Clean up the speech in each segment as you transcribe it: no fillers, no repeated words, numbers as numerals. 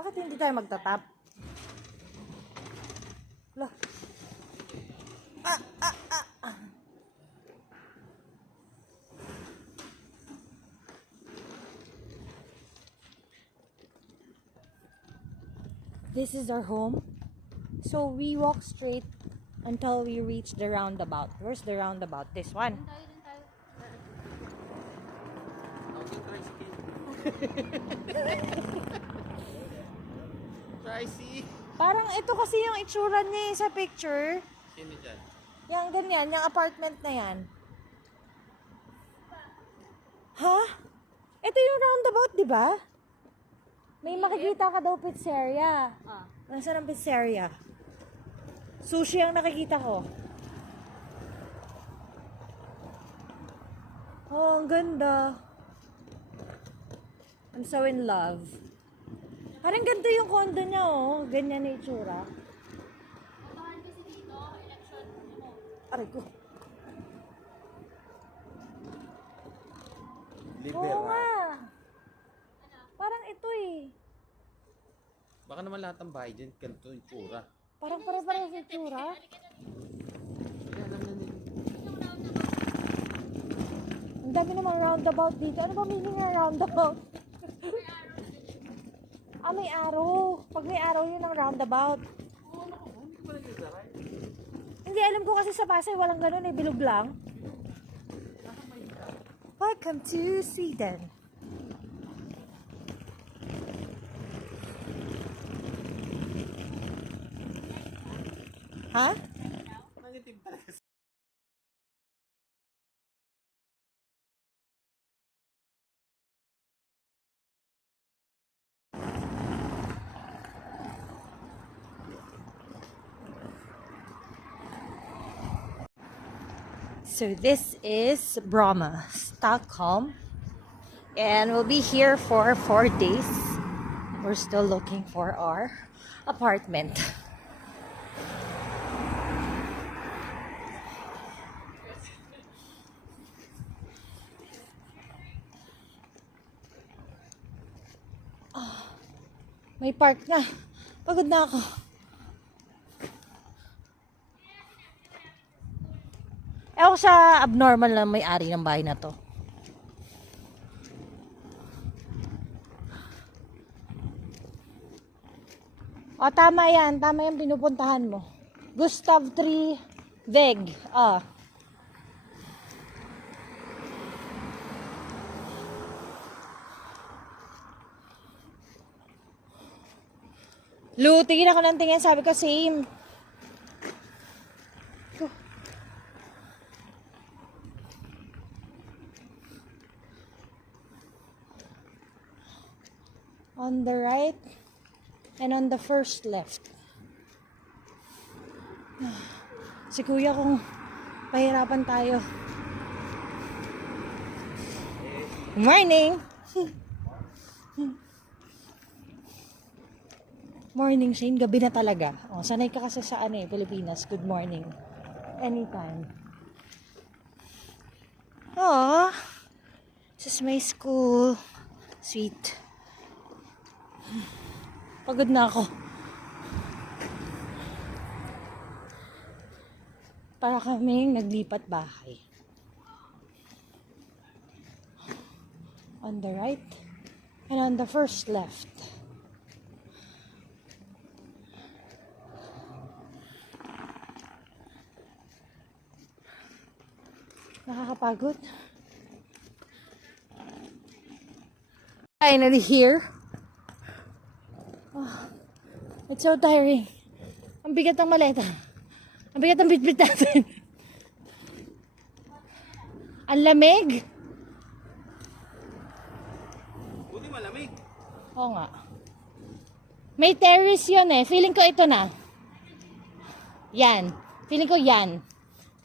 Bakit hindi tayo magtatap? Lah. This is our home. So we walk straight until we reach the roundabout. Where's the roundabout? This one. Pricey. Parang ito kasi yung itsura niya sa picture. Sino dyan? Yang ganyan, yung apartment na yan. Ha? Ito yung roundabout, di ba? May makikita ka daw pizzeria. Nasaan ang pizzeria? Sushi ang nakikita ko. Oh, ang ganda. I'm so in love. Parang ganito yung condo niya, oh. Ganyan na itsura. Aray ko. Oo nga. Parang ito eh. Baka naman lahat ng bahay dyan, ganito yung tsura. Parang para-parang yung itsura. Kaya alam na nila. Ang dami namang roundabout dito. Ano ba meaning ng roundabout? May arrow. Pag may arrow yun ang roundabout. Hindi, alam ko kasi sa Pasay walang ganun eh. Bilog lang. Welcome to Sweden. Ha? Nangitim talaga. So this is Bromma, Stockholm, and we'll be here for 4 days. We're still looking for our apartment. May park na. Pagod na ako. Ewan ko sa abnormal na may-ari ng bahay na to. O, tama yan. Tama yung pinupuntahan mo. Gustav 3 Veg. Lu, tingin ako ng tingin. Sabi ko, same. On the right and on the first left. Si kuya kung pahirapan tayo. Good morning! Morning, Shane. Gabi na talaga. Oh, sanay ka kasi sa Pilipinas. Good morning. Anytime. Oh, this is my school. Sweet. Pagod na ako. Para kaming naglipat bahay. On the right and on the first left. Nakakapagod. Finally here. It's so tiring. Ang bigat ng maleta. Ang bigat ng bitbit natin. Ang lamig. Buti malamig. Oo nga. May terrace yun eh. Feeling ko ito na. Yan. Feeling ko yan.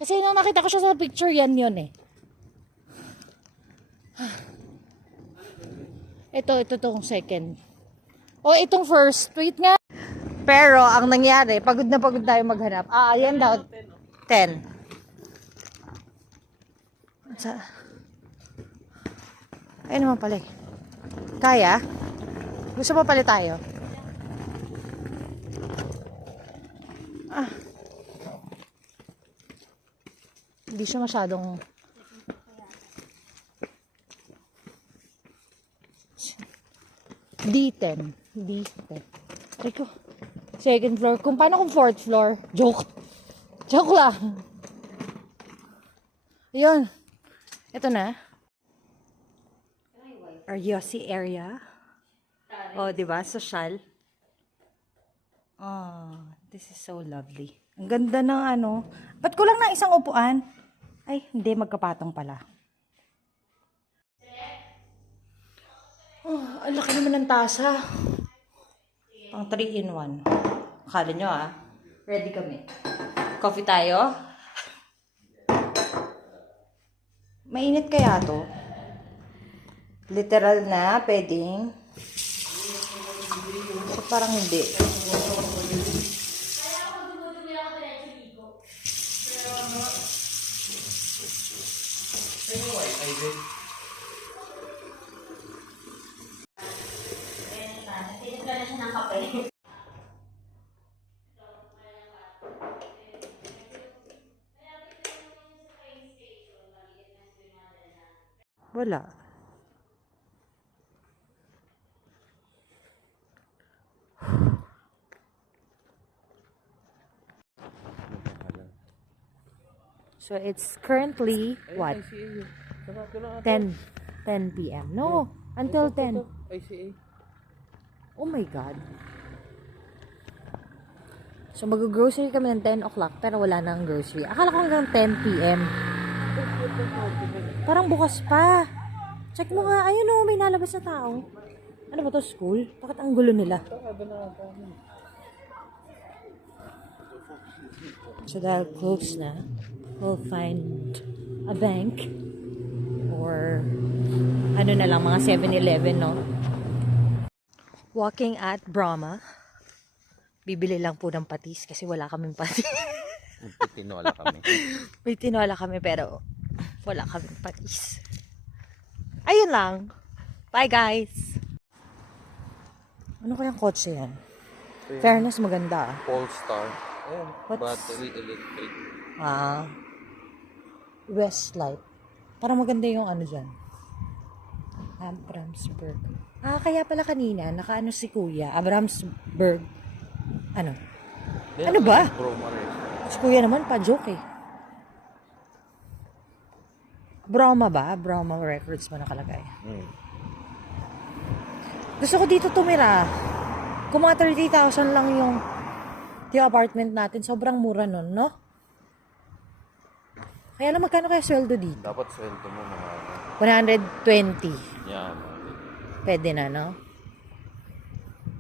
Kasi nung nakita ko siya sa picture, yan yun eh. Ito tong second. O, itong first. Wait nga. Pero, ang nangyari, pagod na pagod tayo maghanap. Ayan daw. 10. Ayun naman pala eh. Kaya? Gusto mo pala tayo? Hindi siya masyadong... D10. D10. Rico. Second floor. Kung paano kung fourth floor? Joke. Joke lang. Ayun. Ito na. Our Yossi area. Oh, di ba? Social. Oh, this is so lovely. Ang ganda ng ano. Ba't kulang na isang upuan? Ay, hindi. Magkapatong pala. Oh, ang laki naman ng tasa. Pang 3-in-1. Akala nyo ready kami. Coffee tayo? Mainit kaya to? Literal na, pwedeng. So, parang hindi. Wala. So it's currently what? 10 p.m. No, until 10. ICA. Oh my God. So mag-grocery kami ng 10 o'clock pero wala nang grocery. Akala ko hanggang 10 p.m. Parang bukas pa. Check mo nga. Ayun o, may nalabas na tao. Ano ba to, school? Bakit ang gulo nila? So dahil close na, we'll find a bank or ano na lang, mga 7-Eleven, no? Walking at Brahma. Bibili lang po ng patis kasi wala kaming patis. Tinola kami. May tinola kami pero wala kaming patis. Ayun lang. Bye guys! Ano kayang kotse yan? Fairness, maganda. Polestar. Ayan. What's- Battery electric. Westlight. Parang maganda yung ano dyan. Abramsburg. Kaya pala kanina, nakaano si Kuya. Abramsburg. Ano? Ano ba? Broma rin. Si Kuya naman, pa-joke eh. Brahma ba? Brahma Records ba nakalagay? Gusto ko dito tumira. Kung mga 30,000 lang yung apartment natin, sobrang mura nun, no? Kaya lang magkano kaya sweldo dito? Dapat sweldo mo mga 120. yan. Pwede na, no?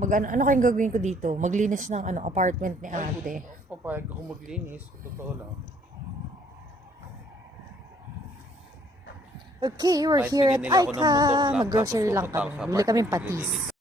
Ano kayang gagawin ko dito? Maglinis ng apartment ni ate. Papayag ako maglinis. Totoo lang. Okay, we're Kahit here at bigyan nila ako ng motor Aika. lang, Mag-grocery tapos lang pupunta ako kami. sa Bili kaming apartment, patis. lilinis.